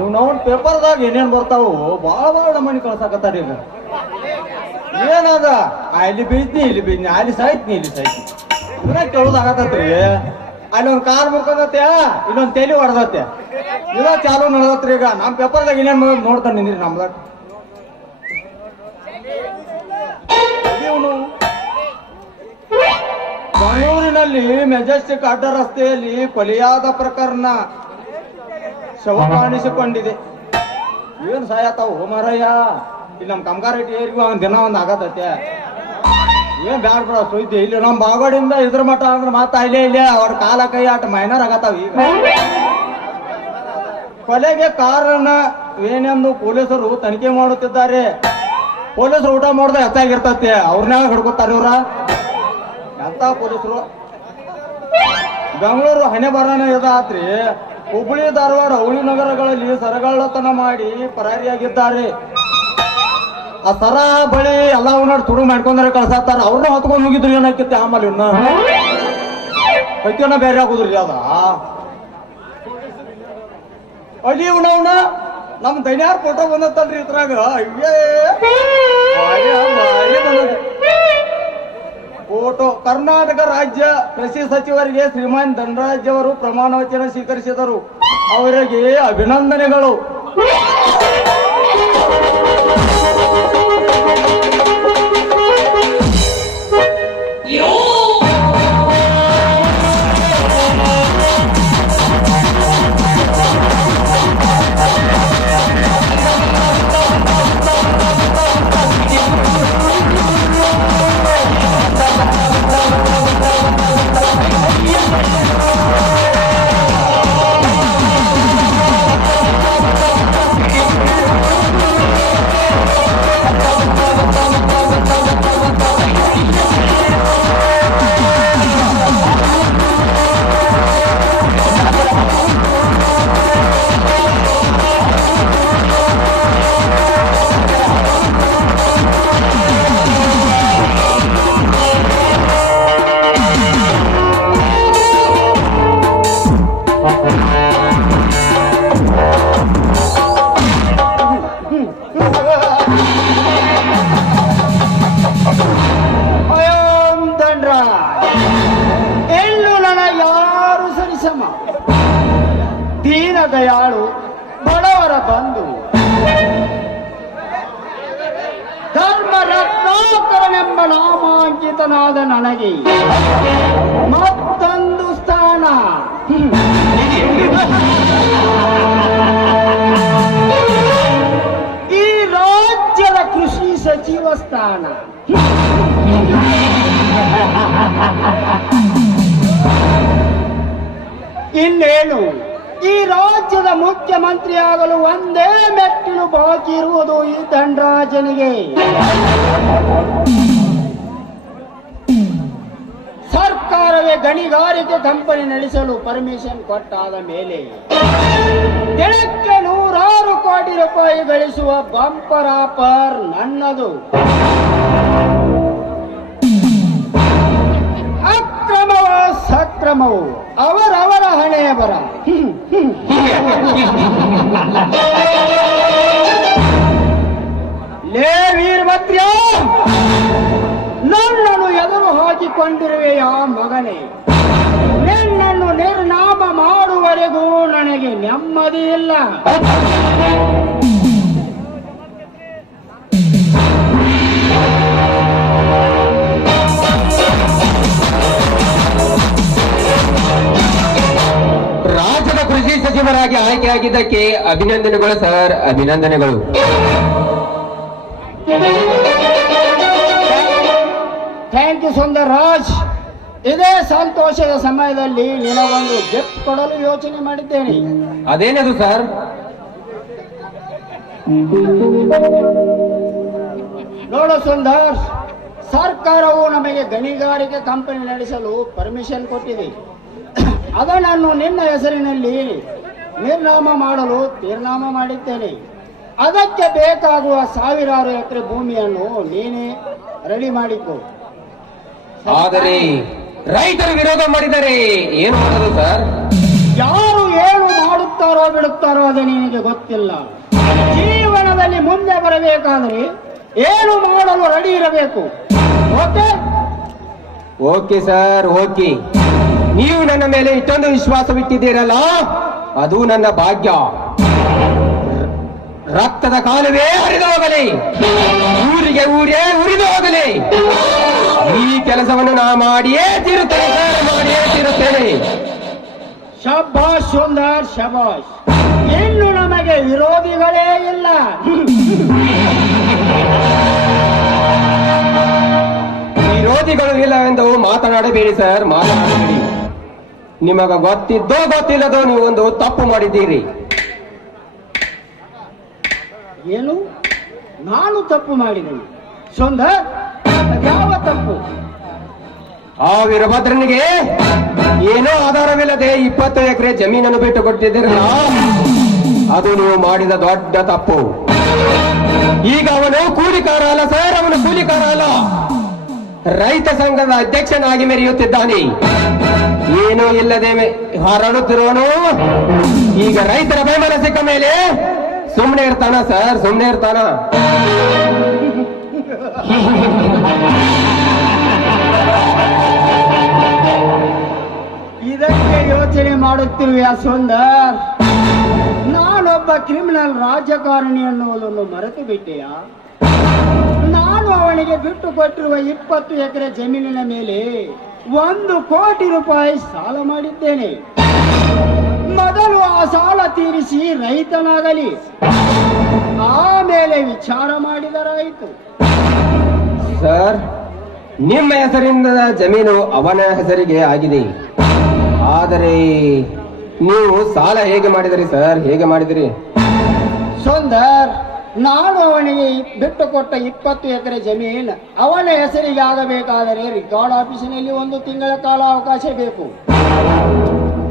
ಇವ್ ನಾವು ಪೇಪರ್ದಾಗ ಏನೇನ್ ಬರ್ತಾವು ಬಾಳ ನಮನಿ ಕಳ್ಸಾಕತ್ತಾರ ಈಗ. ಏನದ ಅಲ್ಲಿ ಬೀಜ್ನಿ ಇಲ್ಲಿ ಬೀಜ್ನಿ ಅಲ್ಲಿ ಸಾಯ್ತ್ನಿ ಇಲ್ಲಿ ಸಾಯ್ತ್ನಿ ಇವನ ಕೇಳೋದಾಗತ್ತತ್ರಿ. ಅಲ್ಲಿ ಒಂದ್ ಕಾಲ್ ಮುರ್ಕೊಂಡತ್ತೆ, ಇಲ್ಲೊಂದ್ ತಲೆ ಹೊಡೆದತ್ತೆ, ಇದ ಚಾಲು ನಡೆದತ್ರಿ. ಈಗ ನಮ್ ಪೇಪರ್ದಾಗ ಏನೇನ್ ನೋಡ್ತಾನೆ ನಿಂದ್ರಿ ನಮ್ದಾಗ. ಬೆಂಗಳೂರಿನಲ್ಲಿ ಮೆಜೆಸ್ಟಿಕ್ ಅಡ್ಡ ರಸ್ತೆಯಲ್ಲಿ ಕೊಲೆಯಾದ ಪ್ರಕರಣ ಶವ ಕಾಣಿಸಿಕೊಂಡಿದೆ. ಏನ್ ಸಾಯತಾವು ಮಾರಯ್ಯ, ಇಲ್ಲಿ ನಮ್ ಕಮ್ಗಾರ ಏರಿಗೂ ಒಂದ್ ದಿನ ಒಂದ್ ಆಗತೈತೆ. ಏನ್ ಬ್ಯಾಡ ಬಿಡ ಸುದ್ದಿ. ಇಲ್ಲಿ ನಮ್ ಬಾಗೋಡಿಂದ ಇದ್ರ ಮಠ ಅಂದ್ರೆ ಮಾತಾ ಇಲ್ಲೇ ಅವ್ರ ಕಾಲ ಕೈ ಆಟ ಮೈನರ್ ಆಗತ್ತಾವ. ಈಗ ಕೊಲೆಗೆ ಕಾರಣ ಏನೆಂದು ಪೊಲೀಸರು ತನಿಖೆ ಮಾಡುತ್ತಿದ್ದಾರೆ. ಪೊಲೀಸರು ಊಟ ಮಾಡ್ದ ಹೆಚ್ಚಾಗಿರ್ತತೆ, ಅವ್ರನ್ಯಾಗ ಹಿಡ್ಕೊತಾರ ಇವ್ರ. ಎಂತ ಪೊಲೀಸರು. ಬೆಂಗಳೂರು ಹಣೆ ಬರನ ಇದಾತ್ರಿ. ಹುಬ್ಬಳ್ಳಿ ಧಾರವಾಡ ಹುಳಿ ನಗರಗಳಲ್ಲಿ ಸರಗಳ್ಳತನ ಮಾಡಿ ಪರಾರಿಯಾಗಿದ್ದಾರೆ. ಆ ಸರ ಬಳಿ ಎಲ್ಲ ತುಡು ಮಾಡ್ಕೊಂಡ್ರೆ ಕಳ್ಸಾತಾರ. ಅವ್ರನ್ನ ಹೊತ್ಕೊಂಡ್ ಹೋಗಿದ್ರು ಏನಾಕಿತ್ತೆ ಆಮೇಲೆ ಇನ್ನ ಪೈತ್ಯನ ಬೇರೆ ಆಗುದ್ರಿ. ಅದ ಅಲ್ಲಿ ಇವನವನ ನಮ್ ದೈನ್ಯಾರ ಫೋಟೋ ಬಂದತ್ತಲ್ರಿ ಇದ್ರಾಗ. ಫೋಟೋ. ಕರ್ನಾಟಕ ರಾಜ್ಯ ಕೃಷಿ ಸಚಿವರಿಗೆ ಶ್ರೀಮಾನ್ ಧನರಾಜ್ ಅವರು ಪ್ರಮಾಣ ವಚನ ಸ್ವೀಕರಿಸಿದರು. ಅವರಿಗೆ ಅಭಿನಂದನೆಗಳು. ದೀನ ದಯಾಳು, ಬಡವರ ಬಂಧು, ಧರ್ಮ ರತ್ನಾಕರನೆಂಬ ನಾಮಾಂಕಿತನಾದ ನನಗೆ ಮತ್ತೊಂದು ಸ್ಥಾನ. ಈ ರಾಜ್ಯದ ಕೃಷಿ ಸಚಿವ ಸ್ಥಾನ. ಇನ್ನೇನು ಈ ರಾಜ್ಯದ ಮುಖ್ಯಮಂತ್ರಿಯಾಗಲು ಒಂದೇ ಮೆಟ್ಟಿಲು ಬಾಕಿ ಇರುವುದು ಈ ಧನರಾಜನಿಗೆ. ಸರ್ಕಾರವೇ ಗಣಿಗಾರಿಕೆ ಕಂಪನಿ ನಡೆಸಲು ಪರ್ಮಿಷನ್ ಕೊಟ್ಟಾದ ಮೇಲೆ ದಿನಕ್ಕೆ 100 ಕೋಟಿ ರೂಪಾಯಿ ಗಳಿಸುವ ಬಂಪರ್ ಆಫರ್ ನನ್ನದು. ಅಕ್ರಮವೋ ಸಕ್ರಮವು ಅವರವರ ಹಣೆಯ ಬರ. ಲೇ ವೀರಭದ್ರ, ನನ್ನನ್ನು ಎದುರು ಹಾಕಿಕೊಂಡಿರುವೆಯ ಮಗನೇ. ನಿನ್ನನ್ನು ನಿರ್ನಾಮ ಮಾಡುವವರೆಗೂ ನನಗೆ ನೆಮ್ಮದಿ ಇಲ್ಲ. ರಾಜ್ಯದ ಕೃಷಿ ಸಚಿವರಾಗಿ ಆಯ್ಕೆಯಾಗಿದ್ದಕ್ಕೆ ಅಭಿನಂದನೆಗಳು ಸರ್, ಅಭಿನಂದನೆಗಳು. Thank you Sundararaj. ಇದೇ ಸಂತೋಷದ ಸಮಯದಲ್ಲಿ ನಿನಗೊಂದು ಗಿಫ್ಟ್ ಕೊಡಲು ಯೋಚನೆ ಮಾಡಿದ್ದೇನೆ. ಅದೇನದು ಸರ್? ನೋಡು ಸುಂದರ್, ಸರ್ಕಾರವು ನಮಗೆ ಗಣಿಗಾರಿಕೆ ಕಂಪನಿ ನಡೆಸಲು ಪರ್ಮಿಷನ್ ಕೊಟ್ಟಿದೆ. ಅದನ್ನು ನಿನ್ನ ಹೆಸರಿನಲ್ಲಿ ನಿರ್ನಾಮ ಮಾಡಲು ತೀರ್ಮಾನ ಮಾಡಿದ್ದೇನೆ. ಅದಕ್ಕೆ ಬೇಕಾಗುವ 1000 ಎಕರೆ ಭೂಮಿಯನ್ನು ನೀನೇ ರೆಡಿ ಮಾಡಿಕೊ. ಆದರೆ ರೈತರು ವಿರೋಧ ಮಾಡಿದರೆ ಏನು ಮಾಡೋದು ಸರ್? ಯಾರು ಏನು ಮಾಡುತ್ತಾರೆ ಮಾಡುತ್ತಾರೋ ಬಿಡುತ್ತಾರೋ ಅದು ನಿನಗೆ ಗೊತ್ತಿಲ್ಲ. ಜೀವನದಲ್ಲಿ ಮುಂದೆ ಬರಬೇಕಾದರೆ ಏನು ಮಾಡಲು ರೆಡಿ ಇರಬೇಕು. ಓಕೆ? Okay sir, okay. ನೀವು ನನ್ನ ಮೇಲೆ ಇಷ್ಟೊಂದು ವಿಶ್ವಾಸವಿಟ್ಟಿದ್ದೀರಲ್ಲ, ಅದು ನನ್ನ ಭಾಗ್ಯ. ರಕ್ತದ ಕಾಲುವೆ ಹರಿದು ಹೋಗಲಿ, ಊರಿಗೆ ಊರೇ ಉರಿದು ಹೋಗಲಿ, ಈ ಕೆಲಸವನ್ನು ನಾ ಮಾಡಿಯೇ ತೀರುತ್ತೇನೆ ಸರ್, ಮಾಡಿಯೇ ತೀರುತ್ತೇನೆ. ಶಬಾಷ್ ಸುಂದರ್, ಶಬಾಷ್. ಇನ್ನು ನಮಗೆ ವಿರೋಧಿಗಳೇ ಇಲ್ಲ. ವಿರೋಧಿಗಳು ಇಲ್ಲ ಎಂದು ಮಾತನಾಡಬೇಡಿ ಸರ್, ಮಾತನಾಡಬೇಡಿ. ನಿಮಗ ಗೊತ್ತಿದ್ದೋ ಗೊತ್ತಿಲ್ಲದೋ ನೀವು ಒಂದು ತಪ್ಪು ಮಾಡಿದ್ದೀರಿ. ಏನು? ನಾನು ತಪ್ಪು ಮಾಡಿದ್ದೇನೆ? ಸುಂದರ್, ಯಾವ ತಪ್ಪು? ಆ ವೀರಭದ್ರನಿಗೆ ಏನೋ ಆಧಾರವಿಲ್ಲದೆ 20 ಎಕರೆ ಜಮೀನನ್ನು ಬಿಟ್ಟು ಕೊಟ್ಟಿದ್ದೀರಲ್ಲ, ಅದು ನೀವು ಮಾಡಿದ ದೊಡ್ಡ ತಪ್ಪು. ಈಗ ಅವನು ಕೂಲಿಕಾರ ಅಲ್ಲ ಸರ್, ಅವನು ಕೂಲಿಕಾರ ಅಲ್ಲ, ರೈತ ಸಂಘದ ಅಧ್ಯಕ್ಷನಾಗಿ ಮೆರೆಯುತ್ತಿದ್ದಾನೆ. ಏನೂ ಇಲ್ಲದೆ ಹರಡುತ್ತಿರೋನು ಈಗ ರೈತರ ಬೆಂಬಲ ಸಿಕ್ಕ ಮೇಲೆ ಸುಮ್ಮನೆ ಇರ್ತಾನ ಸರ್, ಸುಮ್ಮನೆ ಇರ್ತಾನ? ಇದಕ್ಕೆ ಯೋಚನೆ ಮಾಡುತ್ತಿರುವೆಯಾ ಸುಂದರ್? ನಾನೊಬ್ಬ ಕ್ರಿಮಿನಲ್ ರಾಜಕಾರಣಿ ಅನ್ನುವುದನ್ನು ಮರೆತು ಬಿಟ್ಟೆಯಾ? ನಾನು ಅವನಿಗೆ ಬಿಟ್ಟು ಕೊಟ್ಟಿರುವ 20 ಎಕರೆ ಜಮೀನಿನ ಮೇಲೆ 1 ಕೋಟಿ ರೂಪಾಯಿ ಸಾಲ ಮಾಡಿದ್ದೇನೆ. ಮೊದಲು ಆ ಸಾಲ ತೀರಿಸಿ ರೈತನಾಗಲಿ, ಆಮೇಲೆ ವಿಚಾರ ಮಾಡಿದರಾಯಿತು. ಸರ್, ನಿಮ್ಮ ಹೆಸರಿಂದ ಜಮೀನು ಅವನ ಹೆಸರಿಗೆ ಆಗಿದೆ. ಆದರೆ ನೀವು ಸಾಲ ಹೇಗೆ ಮಾಡಿದಿರಿ ಸರ್, ಹೇಗೆ ಮಾಡಿದಿರಿ? ಸುಂದರ್, ನಾನು ಅವನಿಗೆ ಬಿಟ್ಟು ಕೊಟ್ಟ 20 ಎಕರೆ ಜಮೀನು ಅವನ ಹೆಸರಿಗೆ ಆಗಬೇಕಾದರೆ ರಿಕಾರ್ಡ್ ಆಫೀಸಿನಲ್ಲಿ 1 ತಿಂಗಳ ಕಾಲ ಅವಕಾಶ ಬೇಕು.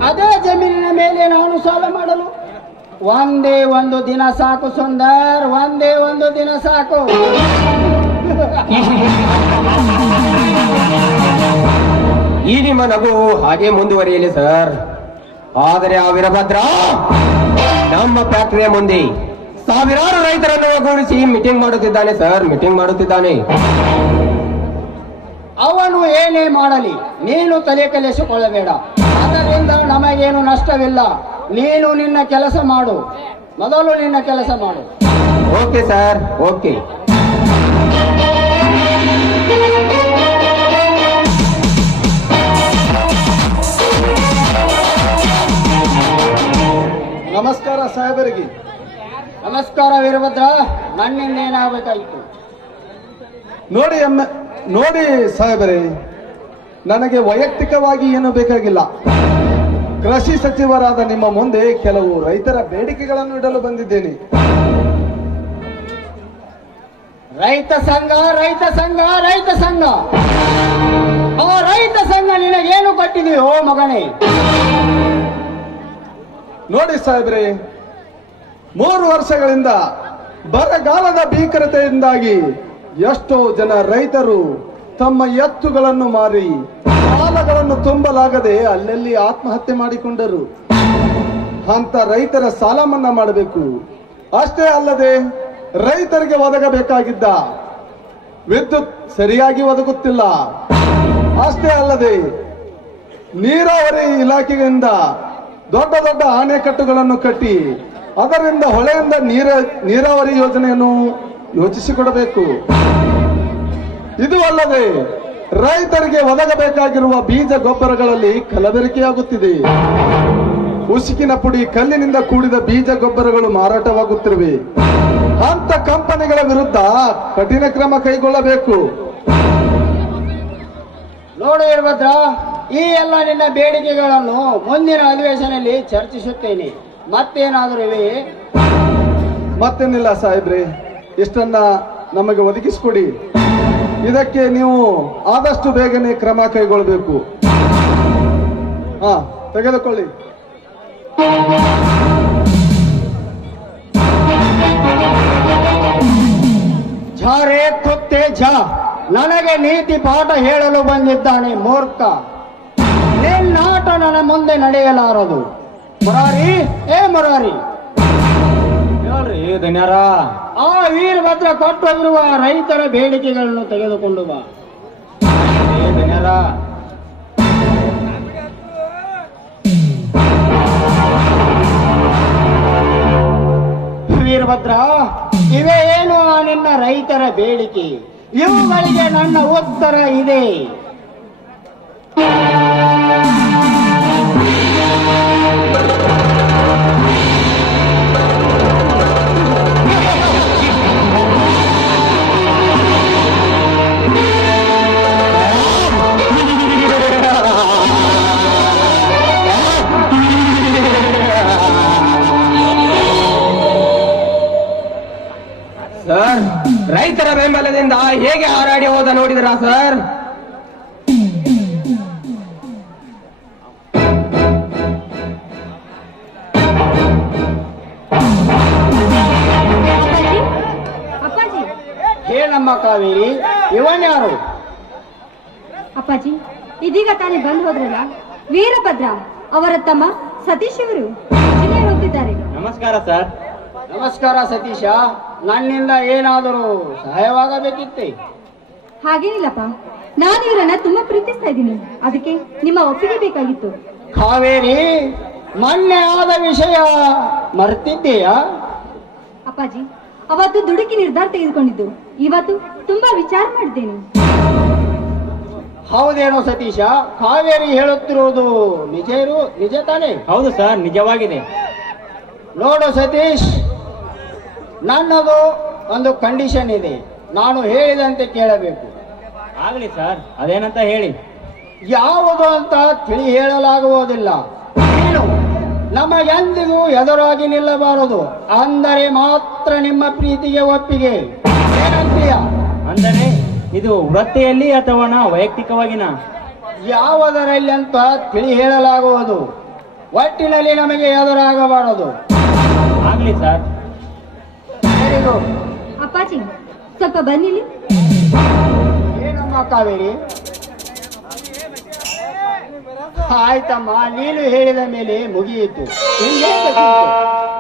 ಅದೇ ಜಮೀನಿನ ಮೇಲೆ ನಾನು ಸಾಲ ಮಾಡಲು ಒಂದೇ 1 ದಿನ ಸಾಕು ಸುಂದರ್, ಒಂದೇ 1 ದಿನ ಸಾಕು. ಈ ನಿಮ್ಮ ನಗು ಹಾಗೆ ಮುಂದುವರಿಯಲಿ ಸರ್. ಆದರೆ ಆ ವೀರಭದ್ರ ನಮ್ಮ ಫ್ಯಾಕ್ಟರಿಯ ಮುಂದೆ ಸಾವಿರಾರು ರೈತರನ್ನು ಒಗ್ಗೂಡಿಸಿ ಮೀಟಿಂಗ್ ಮಾಡುತ್ತಿದ್ದಾನೆ ಸರ್, ಮೀಟಿಂಗ್ ಮಾಡುತ್ತಿದ್ದಾನೆ. ಅವನು ಏನೇ ಮಾಡಲಿ ನೀನು ತಲೆ ಕೆಲಿಸಿಕೊಳ್ಳಬೇಡ. ಅದರಿಂದ ನಮಗೇನು ನಷ್ಟವಿಲ್ಲ. ನೀನು ನಿನ್ನ ಕೆಲಸ ಮಾಡು, ಮೊದಲು ನಿನ್ನ ಕೆಲಸ ಮಾಡು. Okay sir, okay. ನಮಸ್ಕಾರ ಸಾಹೇಬರಿಗೆ. ನಮಸ್ಕಾರ ವೀರಭದ್ರ, ನನ್ನಿಂದ ಏನಾಗಬೇಕಾಗಿತ್ತು? ನೋಡಿ ಸಾಹೇಬರೇ, ನನಗೆ ವೈಯಕ್ತಿಕವಾಗಿ ಏನು ಬೇಕಾಗಿಲ್ಲ. ಕೃಷಿ ಸಚಿವರಾದ ನಿಮ್ಮ ಮುಂದೆ ಕೆಲವು ರೈತರ ಬೇಡಿಕೆಗಳನ್ನು ಇಡಲು ಬಂದಿದ್ದೇನೆ. ರೈತ ಸಂಘ, ರೈತ ಸಂಘ, ರೈತ ಸಂಘ. ಆ ರೈತ ಸಂಘ ನಿನಗೇನು ಕೊಟ್ಟಿದೆಯೋ ಮಗನೇ? ನೋಡಿ ಸಾಹೇಬ್ರೆ, 3 ವರ್ಷಗಳಿಂದ ಬರಗಾಲದ ಭೀಕರತೆಯಿಂದಾಗಿ ಎಷ್ಟೋ ಜನ ರೈತರು ತಮ್ಮ ಎತ್ತುಗಳನ್ನು ಮಾರಿ ಸಾಲಗಳನ್ನು ತುಂಬಲಾಗದೆ ಅಲ್ಲಲ್ಲಿ ಆತ್ಮಹತ್ಯೆ ಮಾಡಿಕೊಂಡರು. ಅಂತ ರೈತರ ಸಾಲ ಮನ್ನಾ ಮಾಡಬೇಕು. ಅಷ್ಟೇ ಅಲ್ಲದೆ ರೈತರಿಗೆ ಒದಗಬೇಕಾಗಿದ್ದ ವಿದ್ಯುತ್ ಸರಿಯಾಗಿ ಒದಗುತ್ತಿಲ್ಲ. ಅಷ್ಟೇ ಅಲ್ಲದೆ ನೀರಾವರಿ ಇಲಾಖೆಯಿಂದ ದೊಡ್ಡ ದೊಡ್ಡ ಅಣೆಕಟ್ಟುಗಳನ್ನು ಕಟ್ಟಿ ಅದರಿಂದ ಹೊಳೆಯಿಂದ ನೀರಾವರಿ ಯೋಜನೆಯನ್ನು ಯೋಚಿಸಿಕೊಡಬೇಕು. ಇದು ಅಲ್ಲದೆ ರೈತರಿಗೆ ಒದಗಬೇಕಾಗಿರುವ ಬೀಜ ಗೊಬ್ಬರಗಳಲ್ಲಿ ಕಲಬೆರಕೆಯಾಗುತ್ತಿದೆ. ಉಸುಕಿನ ಪುಡಿ, ಕಲ್ಲಿನಿಂದ ಕೂಡಿದ ಬೀಜ ಗೊಬ್ಬರಗಳು ಮಾರಾಟವಾಗುತ್ತಿವೆ. ಅಂತ ಕಂಪನಿಗಳ ವಿರುದ್ಧ ಕಠಿಣ ಕ್ರಮ ಕೈಗೊಳ್ಳಬೇಕು. ನೋಡು ವೀರಭದ್ರ, ಈ ಎಲ್ಲ ನಿನ್ನ ಬೇಡಿಕೆಗಳನ್ನು ಮುಂದಿನ ಅಧಿವೇಶನದಲ್ಲಿ ಚರ್ಚಿಸುತ್ತೇನೆ. ಮತ್ತೇನಾದರೂ ಇವೆ? ಮತ್ತೇನಿಲ್ಲ ಸಾಹೇಬ್ರೆ, ಇಷ್ಟನ್ನ ನಮಗೆ ಒದಗಿಸಿಕೊಡಿ. ಇದಕ್ಕೆ ನೀವು ಆದಷ್ಟು ಬೇಗನೆ ಕ್ರಮ ಕೈಗೊಳ್ಳಬೇಕು. ತೆಗೆದುಕೊಳ್ಳಿ. ಝಾರೇ ಕುತ್ತೆ ಝಾ, ನನಗೆ ನೀತಿ ಪಾಠ ಹೇಳಲು ಬಂದಿದ್ದಾನೆ ಮೂರ್ಖ. ನಿನ್ನಾಟ ನನ್ನ ಮುಂದೆ ನಡೆಯಲಾರದು. ಮುರಾರಿ, ಏ ಮುರಾರಿ, ಹೇಳ್ರಿ ಧನ್ಯಾರ. ಆ ವೀರಭದ್ರ ಕೊಟ್ಟೋಗಿರುವ ರೈತರ ಬೇಡಿಕೆಗಳನ್ನು ತೆಗೆದುಕೊಂಡು ಬಾ. ಏ ಧನ್ಯಾರ. ವೀರಭದ್ರ, ಇವೇ ಏನು ನಿನ್ನ ರೈತರ ಬೇಡಿಕೆ? ಇವುಗಳಿಗೆ ನನ್ನ ಉತ್ತರ ಇದೆ. ಸರ್, ರೈತರ ಬೆಂಬಲದಿಂದ ಹೇಗೆ ಹಾರಾಡಿ ಹೋದ ನೋಡಿದ್ರಾ ಸರ್? ಅಪ್ಪಾಜಿ, ಏನಮ್ಮ ಕಾವೇರಿ, ಇವನ್ಯಾರು? ಅಪ್ಪಾಜಿ, ಇದೀಗ ತಾನೇ ಬಂದು ಹೋದ್ರಲ್ಲ, ವೀರಭದ್ರ ಅವರ ತಮ್ಮ ಸತೀಶ್ ಅವರು ಇಂಜಿನಿಯರ್ ಹೋಗ್ತಿದ್ದಾರೆ. ನಮಸ್ಕಾರ ಸರ್. ನಮಸ್ಕಾರ ಸತೀಶ, ನನ್ನಿಂದ ಏನಾದರೂ ಸಹಾಯವಾಗಬೇಕಿತ್ತೆ? ಹಾಗೇನಿಲ್ಲಪ್ಪ, ನಾನು ಇವರನ್ನ ತುಂಬಾ ಪ್ರೀತಿಸ್ತಾ ಇದ್ದೀನಿ, ಅದಕ್ಕೆ ನಿಮ್ಮ ಒಪ್ಪಿಗೆ ಬೇಕಾಗಿತ್ತು. ಕಾವೇರಿ, ಮೊನ್ನೆ ಆದ ವಿಷಯ ಮರ್ತಿದ್ದೀಯಾ? ಅಪ್ಪಾಜಿ, ಅವತ್ತು ದುಡುಕಿ ನಿರ್ಧಾರ ತೆಗೆದುಕೊಂಡಿದ್ದು, ಇವತ್ತು ತುಂಬಾ ವಿಚಾರ ಮಾಡಿದ್ದೇನೆ. ಹೌದೇನೋ ಸತೀಶ, ಕಾವೇರಿ ಹೇಳುತ್ತಿರುವುದು ನಿಜ ತಾನೇ? ಹೌದು ಸರ್, ನಿಜವಾಗಿದೆ. ನೋಡು ಸತೀಶ್, ನನ್ನದು ಒಂದು ಕಂಡೀಷನ್ ಇದೆ. ನಾನು ಹೇಳಿದಂತೆ ಕೇಳಬೇಕು. ಆಗಲಿ ಸರ್, ಅದೇನಂತ ಹೇಳಿ. ಯಾವುದು ಅಂತ ತಿಳಿ ಹೇಳಲಾಗುವುದಿಲ್ಲ. ನೀನು ನಮಗೆಂದಿಗೂ ಎದುರಾಗಿ ನಿಲ್ಲಬಾರದು, ಅಂದರೆ ಮಾತ್ರ ನಿಮ್ಮ ಪ್ರೀತಿಗೆ ಒಪ್ಪಿಗೆ. ಏನಂತೀಯ? ಅಂದರೆ ಇದು ವೃತ್ತಿಯಲ್ಲಿ ಅಥವಾ ವೈಯಕ್ತಿಕವಾಗಿನ? ಯಾವುದರಲ್ಲಿ ಅಂತ ತಿಳಿ ಹೇಳಲಾಗುವುದು. ಒಟ್ಟಿನಲ್ಲಿ ನಮಗೆ ಎದುರಾಗಬಾರದು. ಆಗಲಿ ಸರ್. Very good. ಅಪ್ಪಾಜಿ, ಸ್ವಲ್ಪ ಬನ್ನಿಲಿ. ಏನಮ್ಮ ಕಾವೇರಿ? ಆಯ್ತಮ್ಮ, ನೀನು ಹೇಳಿದ ಮೇಲೆ ಮುಗಿಯಿತು. ಇನ್ನೇಕೆ ಚಿಂತೆ?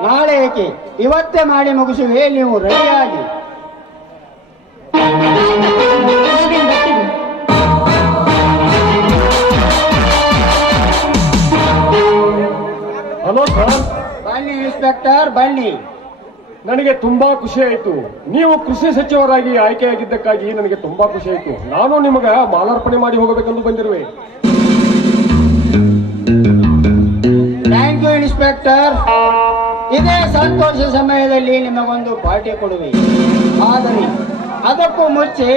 ನಾಳೆ ಏಕೆ, ಇವತ್ತೇ ಮಾಡಿ ಮುಗಿಸುವೆ. ನೀವು ರೆಡಿಯಾಗಿ. ನಾವೇನು ಬರ್ತೀವಿ. ಹಲೋ ಸರ್, ಬನ್ನಿ ಇನ್ಸ್ಪೆಕ್ಟರ್, ಬನ್ನಿ. ನನಗೆ ತುಂಬಾ ಖುಷಿ ಆಯಿತು. ನೀವು ಕೃಷಿ ಸಚಿವರಾಗಿ ಆಯ್ಕೆಯಾಗಿದ್ದಕ್ಕಾಗಿ ನನಗೆ ತುಂಬಾ ಖುಷಿ ಆಯಿತು. ನಾನು ನಿಮಗೆ ಮಾಲಾರ್ಪಣೆ ಮಾಡಿ ಹೋಗಬೇಕೆಂದು ಬಂದಿರುವೆ. Thank you inspector. ಇದೇ ಸಂತೋಷ ಸಮಯದಲ್ಲಿ ನಿಮಗೊಂದು ಪಾರ್ಟಿ ಕೊಡುವೆ. ಆದರೆ ಅದಕ್ಕೂ ಮುಂಚೆ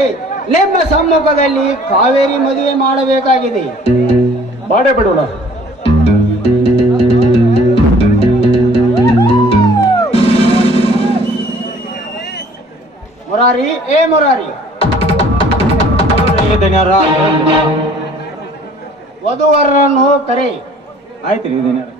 ನಿಮ್ಮ ಸಮ್ಮುಖದಲ್ಲಿ ಕಾವೇರಿ ಮದುವೆ ಮಾಡಬೇಕಾಗಿದೆ. ಮಾಡೇ ಬಿಡೋಣ. ಮುರಾರಿ, ಏ ಮುರಾರಿ, ಹೇಳ್ರಿ ಧನ್ಯಾರ. ವಧುವರರನ್ನು ಕರೆ. ಆಯ್ತು ರೀ ಧನ್ಯಾರ.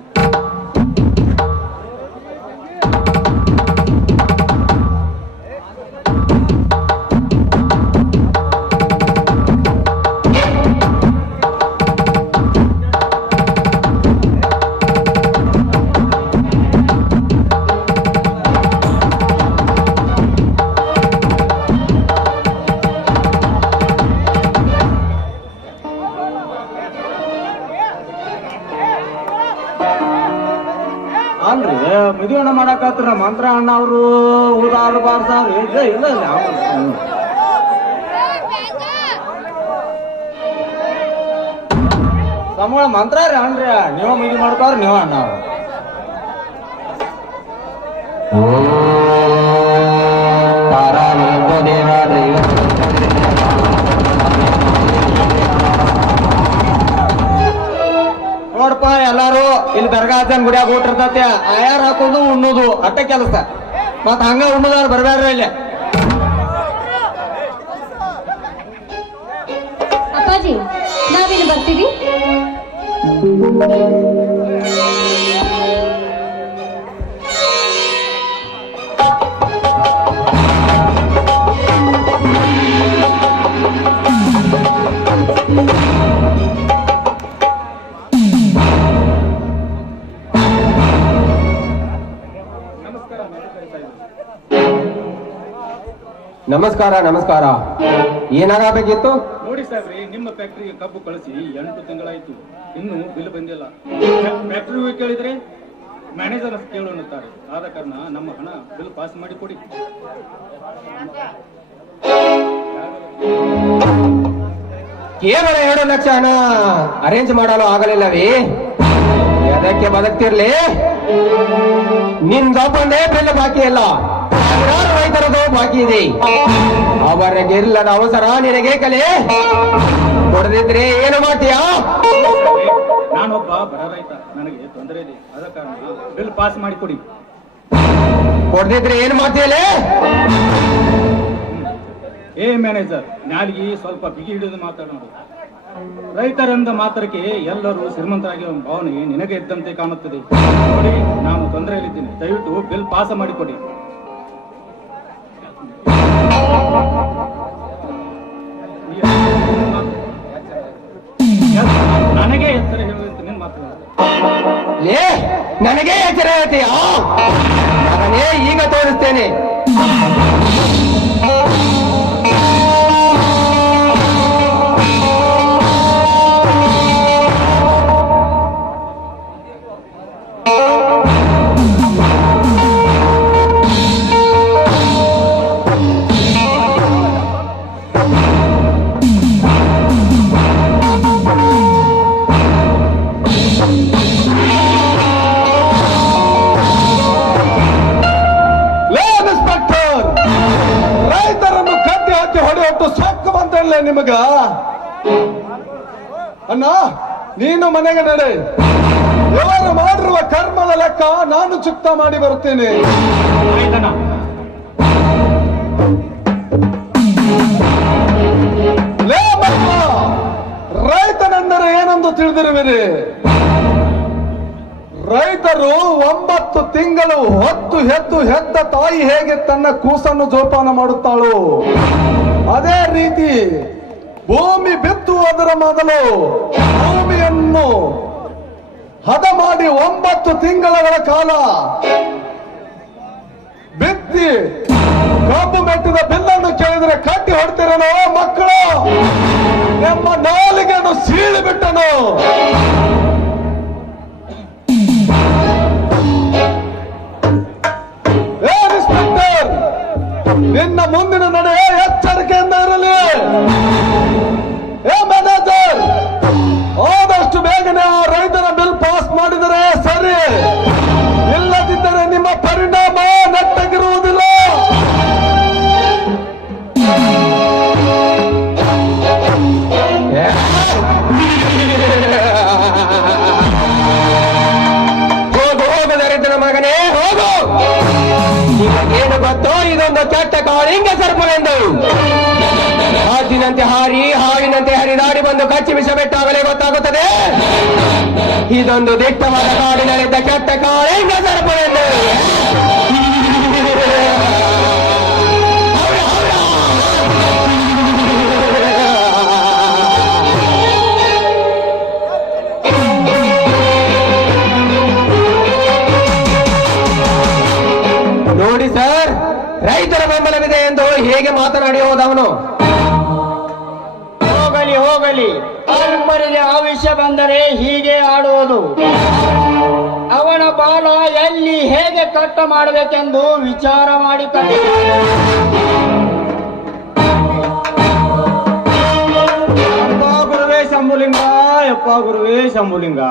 ಅಲ್ರಿ ಮದುವೆ ಮಾಡಕತ್ರ ಮಂತ್ರ ಅಣ್ಣ ಅವರು ಊದಾರು ಬಾರ್ಸಾವ್ರಿ. ಇಲ್ಲ ಇಲ್ಲ ತಮ್ಮ ಮಂತ್ರ ರೀ ಅಣ್ರಿ. ನೀವು ಮದುವೆ ಮಾಡ್ಕೋರಿ, ನೀವು ಅಣ್ಣ ಅವ್ರು. ನೋಡಪ್ಪ, ಎಲ್ಲಾರು ಇಲ್ಲಿ ದರ್ಗಾಜನ್ ಗುಡಿಯಾಗ ಊಟಿರ್ತೈತಿ. ಆಯಾರ ಹಾಕೊಂಡು ಉಣ್ಣುದು ಅಟ್ಟ ಕೆಲಸ. ಮತ್ತ ಹಂಗ ಉಣ್ಣುದಾರ ಬರ್ಬ್ಯಾಡ್ರಿ ಇಲ್ಲಿ. ಅಪ್ಪಾಜಿ, ನಾವೇನು ಬರ್ತೀವಿ. ನಮಸ್ಕಾರ ನಮಸ್ಕಾರ. ಏನಾಗಬೇಕಿತ್ತು? ನೋಡಿ ಸಾಹೇಬ್ರಿ, ನಿಮ್ಮ ಫ್ಯಾಕ್ಟರಿಗೆ ಕಬ್ಬು ಕಳಿಸಿ 8 ತಿಂಗಳಾಯ್ತು, ಇನ್ನು ಬಿಲ್ ಬಂದಿಲ್ಲ. ಫ್ಯಾಕ್ಟರಿ ಕೇಳಿದ್ರೆ ಮ್ಯಾನೇಜರ್ ಕೇಳು ಅನ್ನುತ್ತಾರೆ. ಆದ ಕಾರಣ ನಮ್ಮ ಹಣ ಬಿಲ್ ಪಾಸ್ ಮಾಡಿ ಕೊಡಿ. ಕೇವಲ 2 ಲಕ್ಷ ಹಣ ಅರೇಂಜ್ ಮಾಡಲು ಆಗಲಿಲ್ಲವೇ? ಅದಕ್ಕೆ ಬದುಕ್ತಿರ್ಲಿ. ನಿಂದೊಬ್ಬಂದೇ ಬಿಲ್ ಬಾಕಿ ಇಲ್ಲ, ಸಾವಿರಾರು ರೈತರದು ಬಾಕಿ ಇದೆ. ಅವರಿಗಿಲ್ಲದ ಅವಸರ ನಿನಗೆ ಕಲೆ. ಕೊಡದಿದ್ರೆ ಏನು ಮಾಡ್ತೀಯಾ? ನಾನೊಬ್ಬ ಬಡ ರೈತ, ನನಗೆ ತೊಂದರೆ ಇದೆ. ಆದ ಕಾರಣ ಬಿಲ್ ಪಾಸ್ ಮಾಡಿ ಕೊಡಿ. ಕೊಡದಿದ್ರೆ ಏನು ಮಾಡ್ತೀಯಲೇ? ಏ ಮ್ಯಾನೇಜರ್, ನಾಲಿಗೆ ಸ್ವಲ್ಪ ಬಿಗಿ ಹಿಡಿದು ಮಾತಾಡೋದು. ರೈತರಿಂದ ಮಾತ್ರಕ್ಕೆ ಎಲ್ಲರೂ ಶ್ರೀಮಂತರಾಗಿ ಭಾವನೆ ನಿನಗೆ ಇದ್ದಂತೆ ಕಾಣುತ್ತದೆ. ನೋಡಿ, ನಾನು ತೊಂದರೆಯಲ್ಲಿದ್ದೀನಿ, ದಯವಿಟ್ಟು ಬಿಲ್ ಪಾಸ್ ಮಾಡಿಕೊಡಿ. ನನಗೆ ಎತ್ತರ ಹೇಳುವಂತ ನೀನು ಮಾತಾಡ. ಲೇ, ನನಗೆ ಎಚ್ಚರ ಹೇಳ್ತೀಯಾ? ಅದನ್ನೇ ಈಗ ತೋರಿಸ್ತೇನೆ. ನಿಮಗ ಅಣ್ಣ, ನೀನು ಮನೆಗೆ ನಡೆ. ಇವರು ಮಾಡಿರುವ ಕರ್ಮದ ಲೆಕ್ಕ ನಾನು ಚುಕ್ತ ಮಾಡಿ ಬರುತ್ತೇನೆ. ಲೇ ಮಕ್ಕ, ರೈತನೆಂದರೆ ಏನೆಂದು ತಿಳಿದಿರುವಿರಿ? ರೈತರು 9 ತಿಂಗಳು ಹೊತ್ತು ಹೆತ್ತ ತಾಯಿ ಹೇಗೆ ತನ್ನ ಕೂಸನ್ನು ಜೋಪಾನ ಮಾಡುತ್ತಾಳೋ ಅದೇ ರೀತಿ ಭೂಮಿ ಬಿತ್ತುವುದರ ಮೊದಲು ಭೂಮಿಯನ್ನು ಹದ ಮಾಡಿ 9 ತಿಂಗಳ ಕಾಲ ಬಿತ್ತಿ ಕಬ್ಬು ಮೆಟ್ಟಿದ ಬಿಲ್ಲನ್ನು ಕೇಳಿದರೆ ಕಟ್ಟಿ ಹೊಡ್ತಿರನೋ ಮಕ್ಕಳು? ನಿಮ್ಮ ನಾಲಿಗೆಯನ್ನು ಸೀಳಿ ಬಿಟ್ಟನು. ಇನ್ಸ್ಪೆಕ್ಟರ್, ನಿನ್ನ ಮುಂದಿನ ನಡೆ ಎಚ್ಚರಿಕೆಯಿಂದ ಇರಲಿ. ಮ್ಯಾನೇಜರ್, ಆದಷ್ಟು ಬೇಗನೆ ಆ ರೈತರ ಬಿಲ್ ಪಾಸ್ ಮಾಡಿದರೆ ಸರಿ, ಇಲ್ಲದಿದ್ದರೆ ನಿಮ್ಮ ಪರಿಣಾಮ ನೆಟ್ಟಗಿರುವುದಿಲ್ಲ. ಹೋಗು ಹೋಗು ದರಿದ್ರ ಮಗನೇ, ಹೋಗು. ನಿಮಗೇನು ಗೊತ್ತೋ ಇದೊಂದು ಕೆಟ್ಟ ಕಾಳಿಂಗ ಸರ್ಪವೆಂದು? ಹಾದಿನಂತೆ ಹಾರಿ ಹಾವಿನಂತೆ ಹರಿದಾಡಿ ಬಂದು ಕಚ್ಚಿ ವಿಷ ಬೆಟ್ಟಾಗಲೇ ಗೊತ್ತಾಗುತ್ತದೆ ಇದೊಂದು ದಿಟ್ಟವಾದ ಕಾಡಿನಲ್ಲಿದ್ದ ಕೆಟ್ಟ ಕಾಳಿಂಗ ಸರ್ಪವೆಂದು. ನೋಡಿ ಸರ್, ರೈತರ ಬೆಂಬಲವಿದೆ ಎಂದು ಹೇಗೆ ಮಾತನಾಡಿ ಹೋದವನು? ಹೋಗಲಿ ಹೋಗಲಿ, ಅಲ್ಪರಿಗೆ ಆವೇಶ ಬಂದರೆ ಹೀಗೆ ಆಡುವುದು. ಅವನ ಬಾಲ ಎಲ್ಲಿ ಹೇಗೆ ಕಟ್ಟ ಮಾಡಬೇಕೆಂದು ವಿಚಾರ ಮಾಡಿ ಯಪ್ಪ ಗುರುವೇ ಶಂಭುಲಿಂಗ, ಯಪ್ಪ ಗುರುವೇ ಶಂಭುಲಿಂಗ.